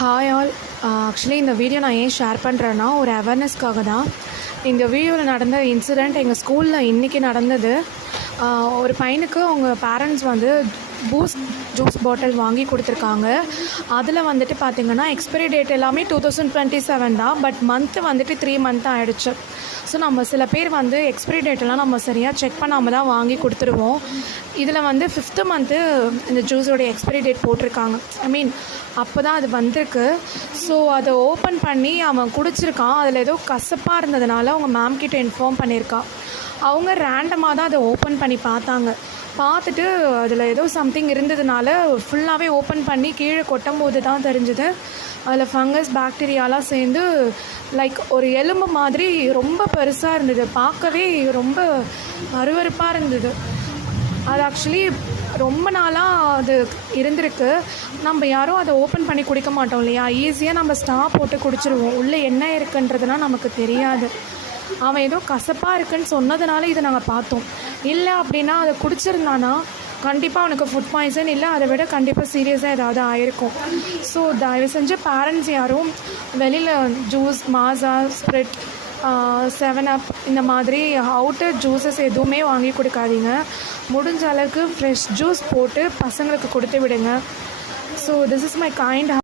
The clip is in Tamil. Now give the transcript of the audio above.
Hi all. ஆக்சுவலி இந்த வீடியோ நான் ஏன் ஷேர் பண்ணுறேன்னா ஒரு அவேர்னஸ்க்காக தான். இந்த வீடியோவில் நடந்த இன்சிடெண்ட் எங்கள் ஸ்கூலில் இன்றைக்கி நடந்தது. ஒரு பையனுக்கு அவங்க பேரண்ட்ஸ் வந்து பூஸ்ட் ஜூஸ் பாட்டில் வாங்கி கொடுத்துருக்காங்க. அதில் வந்துட்டு பார்த்திங்கன்னா எக்ஸ்பைரி டேட் எல்லாமே 2027 தான். பட் மந்த்து வந்துட்டு 3 மந்த் ஆகிடுச்சு. ஸோ நம்ம சில பேர் வந்து எக்ஸ்பைரி டேட்டெல்லாம் நம்ம சரியாக செக் பண்ணாமல் தான் வாங்கி கொடுத்துருவோம். இதில் வந்து 5th மந்த்து இந்த ஜூஸோடைய எக்ஸ்பைரி டேட் போட்டிருக்காங்க. அப்போ தான் அது வந்திருக்கு. ஸோ அதை ஓப்பன் பண்ணி அவன் குடிச்சிருக்கான். அதில் ஏதோ கசப்பாக இருந்ததுனால அவங்க மேம் கிட்ட இன்ஃபார்ம் பண்ணியிருக்கா. அவங்க ரேண்டமாக தான் அதை ஓப்பன் பண்ணி பார்த்துட்டு அதில் ஏதோ சம்திங் இருந்ததுனால ஃபுல்லாகவே ஓப்பன் பண்ணி கீழே கொட்டும் போது தான் தெரிஞ்சுது அதில் ஃபங்கஸ் பாக்டீரியாலாம் சேர்ந்து லைக் ஒரு எலும்பு மாதிரி ரொம்ப பெருசாக இருந்தது. பார்க்கவே ரொம்ப அருவருப்பாக இருந்தது. அது ஆக்சுவலி ரொம்ப நாளாக அது இருந்திருக்கு. நம்ம யாரும் அதை ஓப்பன் பண்ணி குடிக்க மாட்டோம் இல்லையா? ஈஸியாக நம்ம ஸ்டா போட்டு குடிச்சிருவோம். உள்ளே என்ன இருக்குன்றதுலாம் நமக்கு தெரியாது. அவன் ஏதோ கசப்பாக இருக்குன்னு சொன்னதுனால இதை நாங்கள் பார்த்தோம். இல்லை அப்படின்னா அதை குடிச்சிருந்தானா கண்டிப்பாக அவனுக்கு ஃபுட் பாய்சன் இல்லை அதை விட கண்டிப்பாக சீரியஸாக ஏதாவது ஆயிருக்கும். ஸோ தயவு செஞ்சு பேரண்ட்ஸ் யாரும் வெளியில் ஜூஸ், மாஸா, ஸ்ப்ரிட், 7up இந்த மாதிரி அவுட்டர் ஜூஸஸ் எதுவுமே வாங்கி கொடுக்காதீங்க. முடிஞ்ச அளவுக்கு ஃப்ரெஷ் ஜூஸ் போட்டு பசங்களுக்கு கொடுத்து விடுங்க. So this is my kind